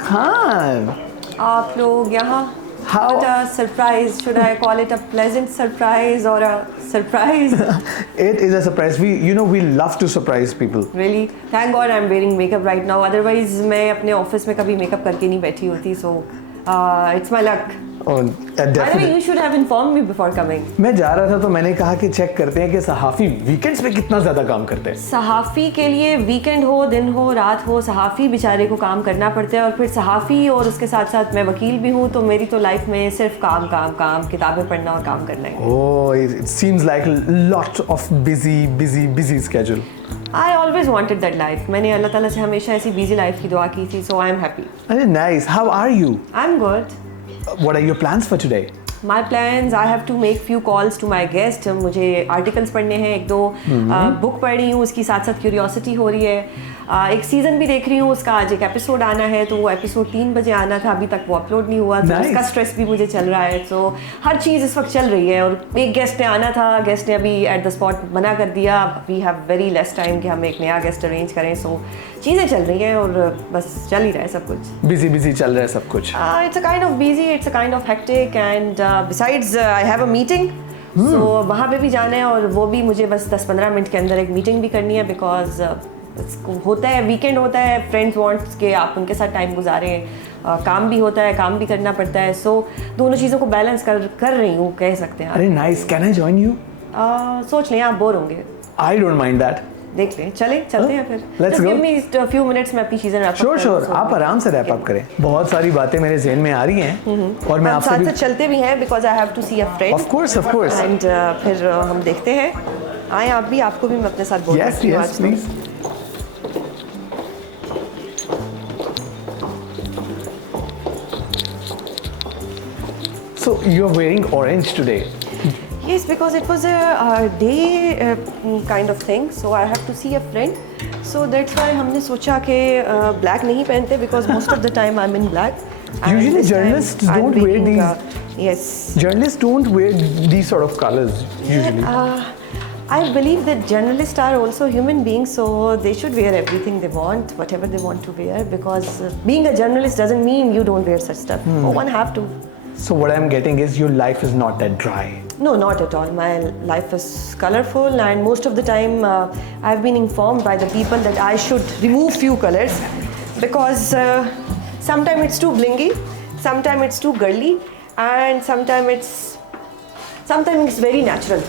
खान। आप लोग यहाँ How? What a surprise. Should I call it a pleasant surprise or a surprise? It is a surprise. We love to surprise people. Really? Thank God I'm wearing makeup right now. Otherwise मैं अपने office में कभी makeup करके नहीं बैठी होती. So it's my luck. Oh, By the way, definitely. you should have informed me before coming. मैं जा रहा था तो मैंने कहा कि चेक करते हैं कि सहाफ़ी वीकेंड्स पे कितना ज़्यादा काम करते हैं। सहाफ़ी के लिए वीकेंड हो, दिन हो, रात हो, सहाफ़ी बेचारे को काम करना पड़ता है और फिर सहाफ़ी और उसके साथ साथ मैं वकील भी हूँ, तो मेरी तो लाइफ में सिर्फ काम काम काम, किताबें पढ़ना और काम करना है। Oh, it seems like a lot of busy schedule. I always wanted that life. मैंने अल्लाह ताला से हमेशा ऐसी बिजी लाइफ की दुआ की थी, so I am happy. अरे nice. How are you? I'm good. What are your plans for today? My plans, I have to make few calls to my guest. मुझे आर्टिकल्स पढ़ने हैं, एक दो बुक पढ़ रही हूँ, उसकी साथ साथ क्यूरियोसिटी हो रही है। एक सीज़न भी देख रही हूँ, उसका आज एक एपिसोड आना है, तो वो एपिसोड 3 बजे आना था, अभी तक वो अपलोड नहीं हुआ, तो उसका स्ट्रेस भी मुझे चल रहा है। तो हर चीज़ इस वक्त चल रही है और एक गेस्ट ने आना था, गेस्ट ने अभी एट द स्पॉट मना कर दिया। We have very less time कि हम एक नया गेस्ट अरेंज करें, सो चीज़ें चल रही हैं और बस चल ही रहा है सब कुछ। बिजी चल रहा है सब कुछ। It's a kind of busy, it's a kind of hectic and besides I have a meeting. So वहाँ पे भी जाना है और वो भी मुझे बस 10-15 मिनट के अंदर एक मीटिंग भी करनी है बिकॉज होता है वीकेंड होता है, फ्रेंड्स वांट्स के आप उनके साथ टाइम गुजारें, काम भी होता है, काम भी करना पड़ता है, सो दोनों चीज़ों को बैलेंस कर रही हूँ कह सकते हैं। अरे nice, can I join you? सोच लें, आप बोर होंगे। I don't mind that. देख लें, चलते हैं फिर। Let's go. Give me a few minutes, मैं अपनी चीज़ें रैप अप करूँ। Sure, आप आराम से रैप अप करें। बहुत सारी बातें मेरे ज़हन में आ रही हैं और मैं आपसे साथ चलते भी हैं because I have to see a friend. Of course. And फिर हम देखते हैं, आए आप भी, आपको भी मैं अपने साथ बोल Yes, please. So you're wearing orange today. Yes, because it was a day kind of thing, so I have to see a friend. So that's why हमने सोचा कि black नहीं पहनते because most of the time I'm in black. And Usually this time journalists I'm don't wear wearing, these. Yes. Journalists don't wear these sort of colors usually. I believe that journalists are also human beings, so they should wear everything they want, whatever they want to wear, because being a journalist doesn't mean you don't wear such stuff. No one have to. So what I'm getting is your life is not that dry. No, not at all. My life is colorful and most of the time I've been informed by the people that I should remove few colors because sometimes it's too blingy, sometimes it's too girly and sometimes it's very natural.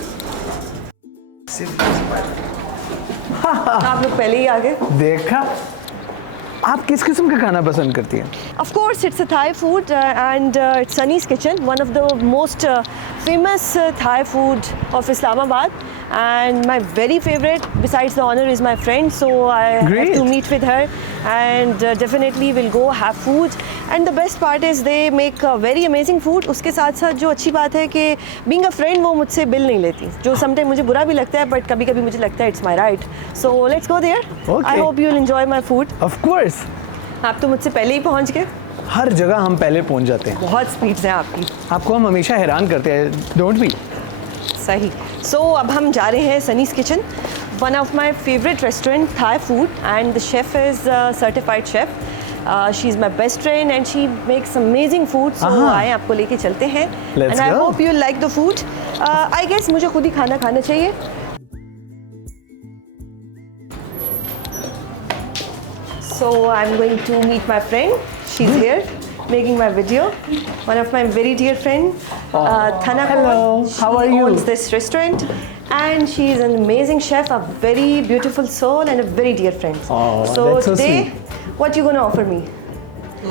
आप लोग पहले ही आ गए। देखा? आप किस किस्म का खाना पसंद करती हैं? Of course, it's a Thai food and it's Sunny's Kitchen, one of the most famous Thai food of Islamabad. And my very favorite, besides the honor, is my friend. So I have to meet with her and definitely we'll go have food. And the best part is they make very amazing food. उसके साथ साथ जो अच्छी बात है कि being a friend वो मुझसे बिल नहीं लेती, जो sometimes मुझे बुरा भी लगता है, but कभी-कभी मुझे लगता है it's my right. So let's go there. Okay. I hope you'll enjoy my food. Of course. आप तो मुझसे पहले ही पहुंच गए। हर जगह हम पहले पहुंच जाते हैं। बहुत स्पीड है आपकी। आपको हम हमेशा हैरान करते हैं, डोंट वी? सही। सो अब हम जा रहे हैं Sunny's kitchen, one of my favourite restaurant Thai food and the chef is certified chef. She is my best friend and she makes amazing food. So आए आपको लेके चलते हैं and I hope you like the food. I guess मुझे खुद ही खाना खाना चाहिए। So I'm going to meet my friend. She's here making my video. One of my very dear friend, Thana. Hello. How are you? She owns this restaurant, and she is an amazing chef, a very beautiful soul, and a very dear friend. Oh, so that's so today, sweet. what you gonna offer me?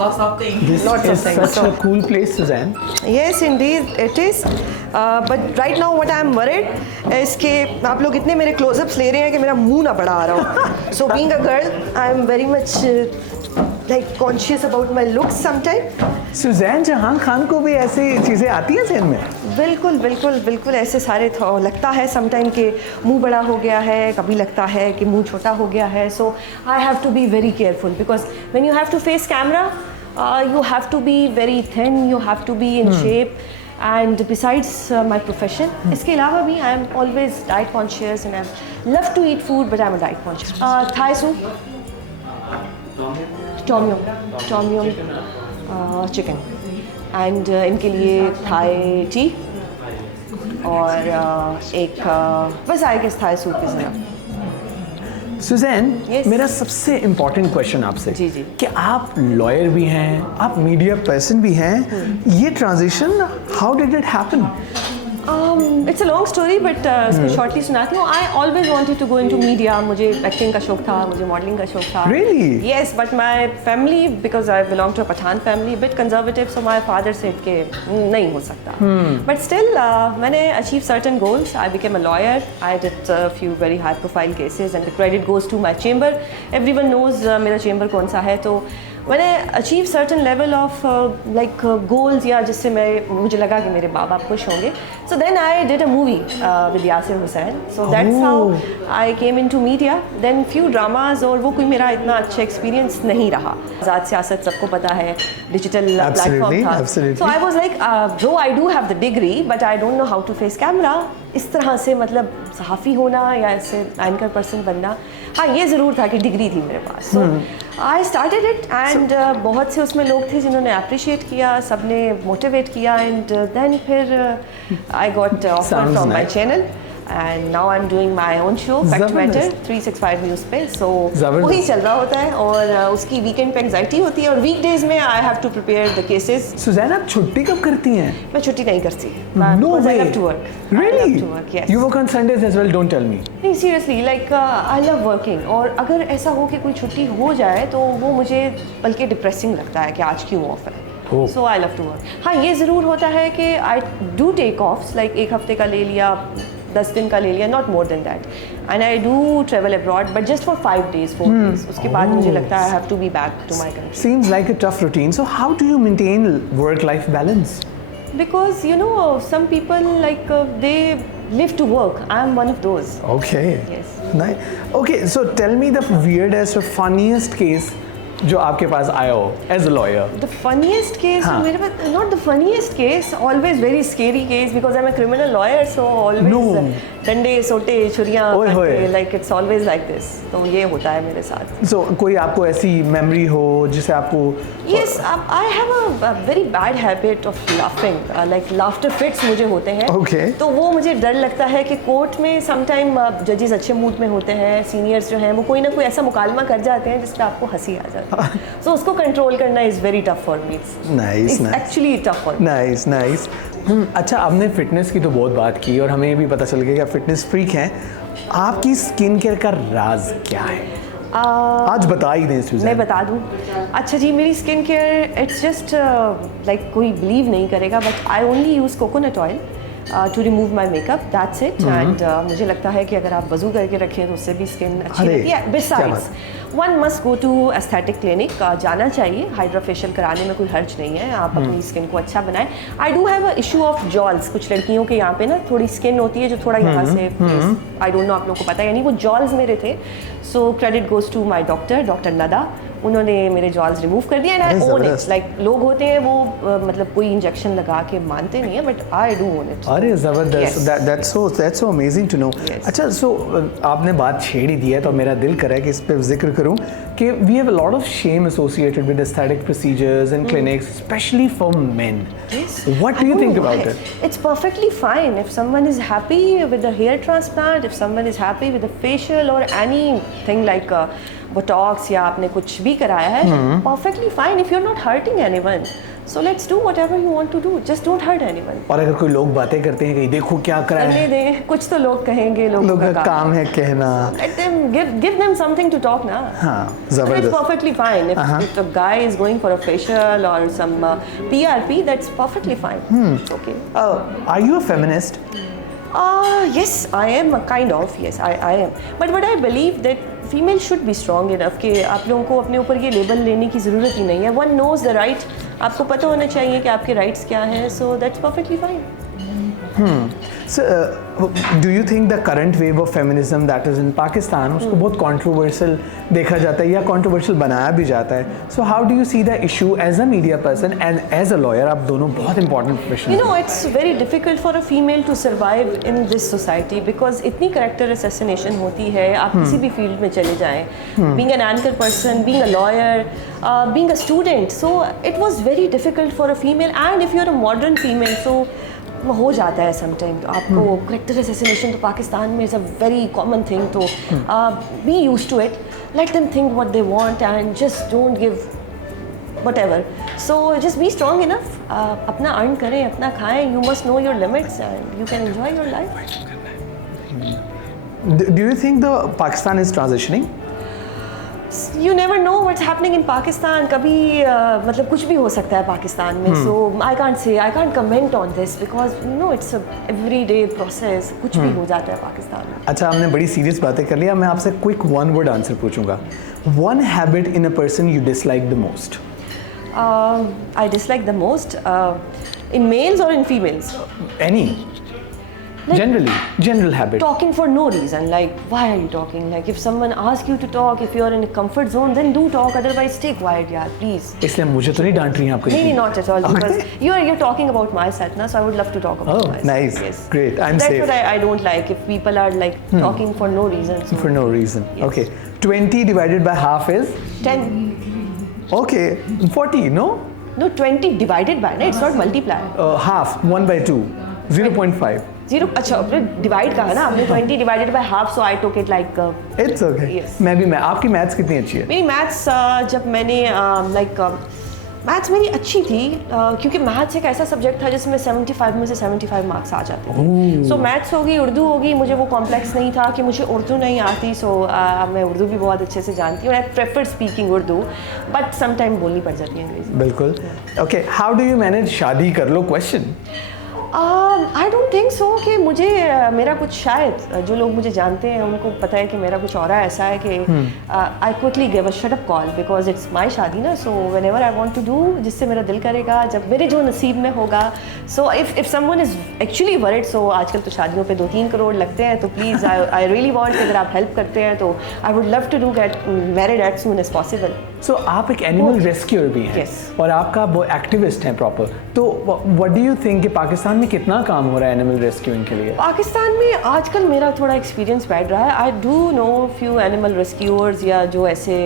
Lots of things. This Lots of is things. such a cool place, Suzanne. Yes, indeed, it is. But right now, what I'm worried is कि आप लोग इतने मेरे close-ups ले रहे हैं कि मेरा मुंह ना बड़ा आ रहा हो. So being a girl, I'm very much like conscious about my looks sometimes. Suzanne Jahan Khan को भी ऐसी चीजें आती हैं ज़हन में? बिल्कुल बिल्कुल बिल्कुल ऐसे सारे लगता है समटाइम कि मुंह बड़ा हो गया है, कभी लगता है कि मुंह छोटा हो गया है. So I have to be very careful because when you have to face camera you have to be very thin, you have to be in shape, and besides my profession, इसके अलावा भी I am always diet conscious and I love to eat food, but I am a diet conscious. Thai soup. Tom chicken and इनके लिए Thai tea और एक बस I guess Thai soup is enough. Suzanne, Yes. मेरा सबसे important question आपसे जी, जी। कि आप लॉयर भी हैं, आप मीडिया पर्सन भी हैं, ये transition how did it happen? It's a long story but इसको शॉर्टली सुनाती हूँ। I always wanted to go into media. मुझे एक्टिंग का शौक था, मुझे मॉडलिंग का शौक था। Really? Yes, but my family, because I belong to a Pathan family, bit conservative, so my father said कि नहीं हो सकता। But still, मैंने achieved certain goals. I became a lawyer. I did a few very high profile cases and the credit goes to my chamber. Everyone knows मेरा chamber कौन सा है। तो मैंने achieve certain level of like goals या जिससे मुझे लगा कि मेरे बाबा खुश होंगे। So then I did a movie with Yasir Hussain. So that's how I came into media. Then few dramas और वो कोई मेरा इतना अच्छा एक्सपीरियंस नहीं रहा। आज़ाद सियासत सबको पता है, डिजिटल प्लेटफॉर्म था। So I was like bro I do have the degree but I don't know how to face camera. इस तरह से मतलब सहाफ़ी होना या ऐसे एंकर पर्सन बनना, हाँ ये ज़रूर था कि डिग्री थी मेरे पास। सो आई स्टार्टेड इट एंड बहुत से उसमें लोग थे जिन्होंने अप्रिशिएट किया, सब ने मोटिवेट किया एंड देन फिर I got offer from my channel and now I am doing my own show fact matter 365 news पे। सो वही चल रहा होता है और उसकी वीकेंड पे एंग्जाइटी होती है और वीकडेज में I have to prepare the cases. Suzanne, आप छुट्टी कब करती हैं? मैं छुट्टी नहीं करती। No way. I love to work. Really? I love to work, yes. You work on Sundays as well, don't tell me. नहीं seriously like I love working. और अगर ऐसा हो कि कोई छुट्टी हो जाए तो वो मुझे बल्कि डिप्रेसिंग लगता है कि आज क्यों ऑफ है। Oh. So I love to work. हाँ ये ज़रूर होता है कि I do take offs, like एक हफ्ते का ले लिया, 10 दिन का ले लिया, not more than that. And I do travel abroad but just for 5 days 4 days। उसके बाद मुझे लगता है I have to be back to my country. Seems like a tough routine. So how do you maintain work-life balance? Because you know some people like they live to work. I am one of those. Okay. Yes. Nice. Okay, so tell me the weirdest or funniest case जो आपके पास आया हो as a lawyer. The funniest case, हाँ. मेरे पास not the funniest case, always very scary case because I'm a criminal lawyer, so always No. डंडे सोटे छुरियाँ ओए होए. like it's always like this. तो ये होता है मेरे साथ। So कोई आपको ऐसी memory हो जिसे आपको Yes, I have a very bad habit of laughing. Like laughter fits मुझे होते हैं। Okay. तो वो मुझे डर लगता है कि कोर्ट में sometime जजेस अच्छे मूड में होते हैं, सीनियर्स जो हैं वो कोई ना कोई ऐसा मुकालमा कर जाते हैं जिसपे आपको हंसी आ जाती है। So उसको कंट्रोल करना is very tough for me. Nice, It's nice. actually tough for me. Nice nice. अच्छा, आपने फिटनेस की तो बहुत बात की और हमें भी पता चल गया कि आप फिटनेस फ्रीक हैं। आपकी स्किन केयर का राज क्या है? आज बता ही दें मैं सुजैन। बता दूं। अच्छा जी, मेरी skin care it's just like कोई बिलीव नहीं करेगा but I only use coconut oil to remove my makeup, that's it. And मुझे लगता है कि अगर आप वजू करके रखें तो उससे भी स्किन अच्छी अरे, रहती है। Besides one must go to aesthetic clinic, जाना चाहिए। हाइड्रा फेशियल कराने में कोई हर्ज नहीं है, आप अपनी स्किन को अच्छा बनाएं। आई do have a issue of joules. कुछ लड़कियों के यहाँ पे ना थोड़ी स्किन होती है जो थोड़ा यहाँ से आई डोंट नो आप लोगों को पता है यानी, वो जॉल्स मेरे थे। So credit goes to my doctor Nada, उन्होंने मेरे जॉल्स रिमूव कर दिए and I own it. Like लोग होते हैं वो मतलब कोई इंजेक्शन लगा के मानते नहीं है but I do own it. अरे ज़बरदस्त, that's so amazing to know. Yes. अच्छा, सो आपने बात छेड़ ही दी है तो मेरा दिल कर रहा है कि इस पर जिक्र करूं कि we have a lot of shame associated with aesthetic procedures and clinics, specially for men. What do you think about it? It's perfectly fine if someone is happy with a hair transplant, if someone is happy with a facial or anything like botox या आपने कुछ भी कराया है, perfectly fine if you're not hurting anyone. So let's do whatever you want to do. Just don't hurt anyone. और अगर कोई लोग बातें करते हैं कि देखो क्या करा करने है, दें, कुछ तो लोग कहेंगे, लोगों लोगों का काम है कहना। Let them give them something to talk ना. हाँ, So it's ज़बरदस्त। perfectly fine. If a guy is going for a facial or some PRP, that's perfectly fine. It's okay. Are you a feminist? Yes, I am a kind of. Yes, I am. But I believe that female should be strong enough कि आप लोगों को अपने ऊपर ये label लेने की ज़रूरत ही नहीं है. One knows the right. आपको पता होना चाहिए कि आपके राइट्स क्या हैं. So that's perfectly fine. So, do you think the current wave of feminism that is in Pakistan उसको बहुत controversial देखा जाता है या controversial बनाया भी जाता है? So how do you see the issue as a media person and as a lawyer? आप दोनों बहुत important professions You know, हैं. it's very difficult for a female to survive in this society because इतनी character assassination होती है. आप किसी भी field में चले जाएं, being an anchor person, being a lawyer, being a student. So it was very difficult for a female, and if you're a modern female, so हो जाता है समटाइम. तो आपको करेक्टर असैसिनेशन तो पाकिस्तान में is a very common thing. तो be use to it, let them think what they want and just don't give whatever. So just be strong enough. अपना earn करें, अपना खाएं. You must know your limits and you can enjoy your life. Do you think the Pakistan is transitioning? You never know what's happening in Pakistan. कभी मतलब कुछ भी हो सकता है पाकिस्तान में. So I can't comment on this because you know it's a everyday process. कुछ भी हो जाता है पाकिस्तान में. अच्छा, हमने बड़ी सीरियस बातें कर लिया. मैं आपसे क्विक वन वर्ड आंसर पूछूंगा. One habit in a person you dislike the most? I dislike the most in males or in females. Any? Generally, general habit. Talking for no reason. Like, why are you talking? Like, if someone asks you to talk, if you're in a comfort zone, then do talk. Otherwise, stay quiet, yaar, please. इसलिए मुझे तो नहीं डांट रही हैं आप कहीं. No, not at all. Because you're talking about my sadhana, so I would love to talk about Oh, myself. nice. Yes. Great. I'm That's safe. what I don't like. If people are like talking for no reason. So For no reason. Yes. Okay. 20 divided by half is? 10. Okay. 40, no? No, 20 divided by, no? It's not multiply. Half. 1 by 2. 0.5. 0. अच्छा, आपने divide कहा ना? आपने 20 divided by half, so I took it like. It's okay. Yes. मैं आपकी maths कितनी अच्छी है? मेरी मैथ्स जब मैंने मैथ्स मेरी अच्छी थी क्योंकि मैथ्स एक ऐसा सब्जेक्ट था जिसमें 75 में से 75 मार्क्स आ जाते थे. सो मैथ्स होगी, उर्दू होगी. मुझे वो कॉम्प्लेक्स नहीं था कि मुझे उर्दू नहीं आती. सो मैं उर्दू भी बहुत अच्छे से जानती हूँ. I prefer speaking Urdu, but sometime बोलनी पड़ जाती है अंग्रेजी. बिल्कुल. Okay, how do you manage शादी कर लो question? I don't think so कि मुझे मेरा कुछ, शायद जो लोग मुझे जानते हैं उनको पता है कि मेरा कुछ और ऐसा है कि I quickly give a shut up call because it's my शादी ना. So whenever I want to do, जिससे मेरा दिल करेगा, जब मेरे जो नसीब में होगा. So if someone is actually worried, so आजकल तो शादियों पे 2-3 करोड़ लगते हैं. तो प्लीज़ आई रियली वांट, अगर आप हेल्प करते हैं तो I would love to do get married as soon as possible. So आप एक एनिमल रेस्क्यूअर भी हैं. Yes. और आपका वो एक्टिविस्ट हैं प्रॉपर. तो व्हाट डू यू थिंक कि पाकिस्तान में कितना काम हो रहा है एनिमल रेस्क्यूइंग के लिए? पाकिस्तान में आजकल मेरा थोड़ा एक्सपीरियंस बैठ रहा है. I do know few animal rescuers या जो ऐसे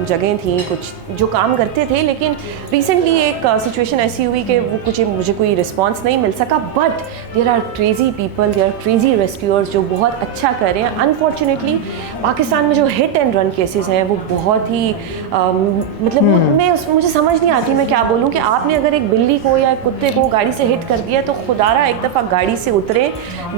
जगहें थी कुछ जो काम करते थे. लेकिन रिसेंटली एक सिचुएशन ऐसी हुई कि वो कुछ मुझे कोई रिस्पॉन्स नहीं मिल सका. But there are crazy people, there are crazy rescuers जो बहुत अच्छा कर रहे हैं. अनफॉर्चुनेटली पाकिस्तान में जो हिट एंड रन केसेस हैं वो बहुत ही मतलब मुझे समझ नहीं आती मैं क्या बोलूँ कि आपने अगर एक बिल्ली को या कुत्ते को गाड़ी से हिट कर दिया तो खुदारा एक दफ़ा गाड़ी से उतरे,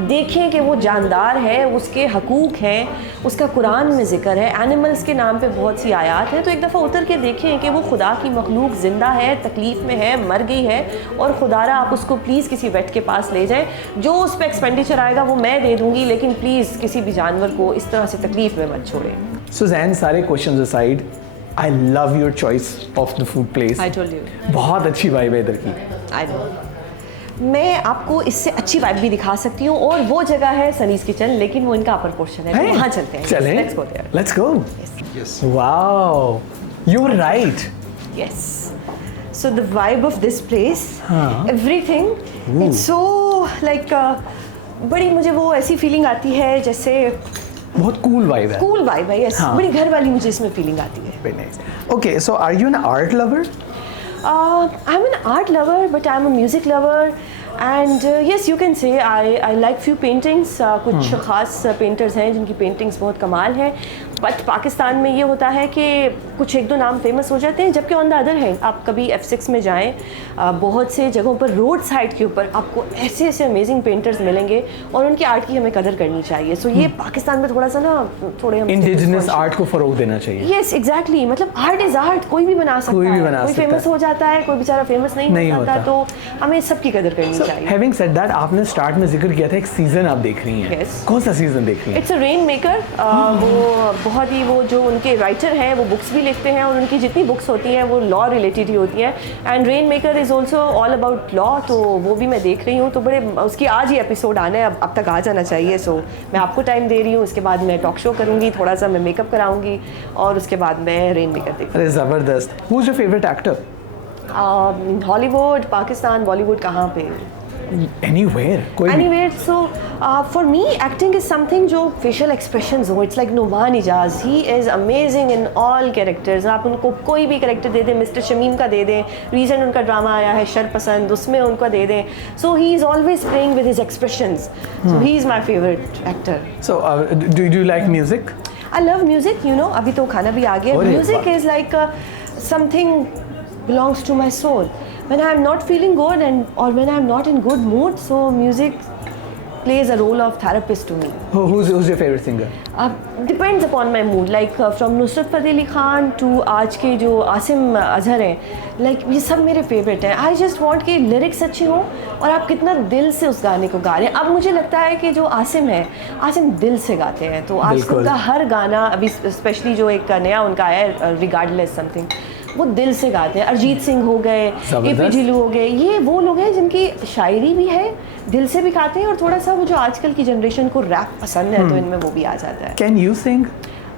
देखें कि वो जानदार है, उसके हकूक़ हैं, उसका कुरान में ज़िक्र है, एनिमल्स के नाम पे बहुत सी आयात हैं. तो एक दफ़ा उतर के देखें कि वो खुदा की मखलूक ज़िंदा है, तकलीफ़ में है, मर गई है. और खुदारा आप उसको प्लीज़ किसी वेट के पास ले जाएं. जो उस पर एक्सपेंडिचर आएगा वो मैं दे दूँगी, लेकिन प्लीज़ किसी भी जानवर को इस तरह से तकलीफ़ में मत छोड़ें. सुज़ैन, सारे questions aside, I love your choice of the food place. I told you. बहुत अच्छी वाइब है इधर की. I know. मैं आपको इससे अच्छी वाइब भी दिखा सकती हूँ और वो जगह है सनीज किचन, लेकिन वो इनका अपर पोर्शन है. तो वहाँ चलते हैं. चलें. Let's go there. Let's go. Yes. Wow, you were right. Yes. So the vibe of this place, everything, it's so like बड़ी मुझे वो ऐसी फीलिंग आती है जैसे बहुत cool vibe है. कूल वाइब है. यस, बड़ी घर वाली मुझे इसमें फीलिंग आती है. Very nice. Okay, so are you an art lover? I'm an art lover, but I'm a music lover. And yes, you can say I like few paintings. कुछ ख़ास पेंटर्स हैं जिनकी पेंटिंग्स बहुत कमाल है. बट पाकिस्तान में ये होता है कि कुछ एक दो नाम फेमस हो जाते हैं, जबकि ऑन द अदर हैंड आप कभी F6 में जाएं, बहुत से जगहों पर रोड साइड के ऊपर आपको ऐसे ऐसे अमेजिंग पेंटर्स मिलेंगे और उनकी आर्ट की हमें कदर करनी चाहिए. सो ये पाकिस्तान में थोड़ा सा ना थोड़े हम इंडिजिनस आर्ट को फरोग देना चाहिए. Yes exactly. मतलब आर्ट इज आर्ट, कोई भी बना सकता है. कोई फेमस हो जाता है, कोई बेचारा फेमस नहीं होता. तो हमें सबकी कदर करनी चाहिए. हैविंग सेड दैट, आपने स्टार्ट में जिक्र किया था एक सीजन आप देख रही हैं. Yes. कौन सा सीजन देख रही हैं? It's a rain maker. वो बहुत ही वो जो उनके राइटर हैं वो बुक्स भी लिखते हैं और उनकी जितनी बुक्स होती हैं वो लॉ रिलेटेड ही होती हैं. And rain maker is also all about law, तो वो भी मैं देख रही हूँ. तो बड़े उसकी आज ही एपिसोड आना है, अब तक आ जाना चाहिए. सो मैं आपको टाइम दे रही हूँ. उसके बाद मैं टॉक शो करूँगी, थोड़ा सा मैं मेकअप कराऊँगी और उसके बाद मैं रेन मेकर देखूँगी. अरे ज़बरदस्त. Who is your favourite actor? Hollywood, Pakistan, Bollywood, कहाँ पे? Anywhere. कोई भी. Anyway, so for me, acting is something जो facial expressions हो. It's like Numan Ijaz. He is amazing in all characters. आप उनको कोई भी character दे दें, मिस्टर शमीम का दे दें. Recent उनका ड्रामा आया है शरपसंद, उसमें उनको दे दें. So he is always playing with his expressions. So he is my favorite actor. So do you like music? I love music. You know, अभी तो खाना भी आ गया. अरे Music वाह. is like something belongs to my soul. When I'm not feeling good or when I'm not in good mood, so music plays a role of therapist to me. Who's your favorite singer? Depends upon my mood. Like from Nusrat Fateh Ali Khan to आज के जो आसिम अजहर हैं, like ये सब मेरे favourite हैं. I just want कि lyrics अच्छे हों और आप कितना दिल से उस गाने को गा रहे हैं. अब मुझे लगता है कि जो आसिम है, आसिम दिल से गाते हैं. तो आसिम का हर गाना अभी स्पेशली जो एक नया उनका आया है रिगार्डलेस समथिंग, वो दिल से गाते हैं. अरिजीत सिंह हो गए, एपी ढिल्लों हो गए, ये वो लोग हैं जिनकी शायरी भी है, दिल से भी गाते हैं और थोड़ा सा वो जो आजकल की जनरेशन को रैप पसंद है तो इनमें वो भी आ जाता है. Can you sing?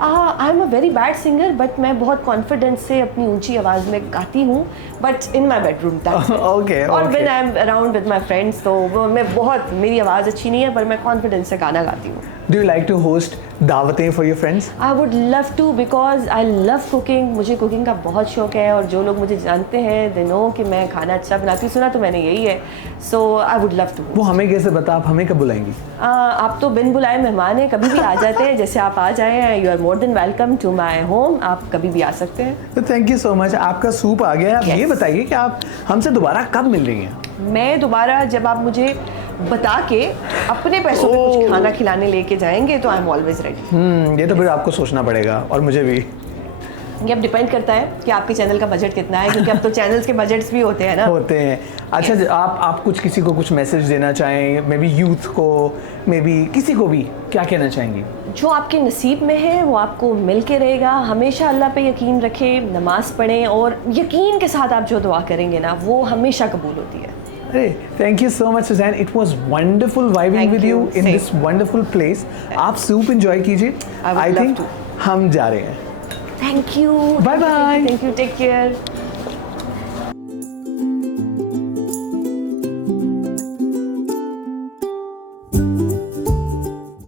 I am a very bad singer, but मैं बहुत कॉन्फिडेंस से अपनी ऊंची आवाज़ में गाती हूँ, बट इन माई बेडरूम तक. Okay, और okay. When I am around with my friends तो मेरी आवाज़ अच्छी नहीं है पर मैं कॉन्फिडेंस से गाना गाती हूँ. Do you like to host दावतें for your friends? I would love to because I love cooking. मुझे कुकिंग का बहुत शौक है और जो लोग मुझे जानते हैं दे नो कि मैं खाना अच्छा बनाती हूँ. सुना तो मैंने यही है. So I would love to. वो हमें कैसे बता, आप हमें कब बुलाएंगी? आप तो बिन बुलाए मेहमान हैं, कभी भी आ जाते हैं. जैसे आप आ जाएं, you are more than welcome to my home. आप कभी भी आ सकते हैं. तो थैंक यू सो मच. आपका सूप आ गया है. आप Yes. ये बताइए कि आप हमसे दोबारा कब मिल रही हैं? मैं दोबारा जब आप मुझे बता के अपने पैसों पे कुछ खाना खिलाने लेके जाएंगे तो आई एम ऑलवेज रेडी. ये तो फिर आपको सोचना पड़ेगा और मुझे भी. ये अब डिपेंड करता है कि आपके चैनल का बजट कितना है, क्योंकि अब तो चैनल्स के बजट्स भी होते हैं ना. होते हैं. अच्छा Yes. आप कुछ किसी को कुछ मैसेज देना चाहें, मे बी यूथ को, मे बी किसी को भी, क्या कहना चाहेंगी? जो आपके नसीब में है वो आपको मिल के रहेगा. हमेशा अल्लाह पे यकीन रखें, नमाज पढ़ें और यकीन के साथ आप जो दुआ करेंगे ना वो हमेशा कबूल होती है. अरे thank you so much Suzanne. It was wonderful vibing Thank with you you. In Same. This wonderful place. आप सूप एंजॉय कीजिए. I would I love think to. हम जा रहे हैं. Thank you. Bye bye. Thank you. Take care.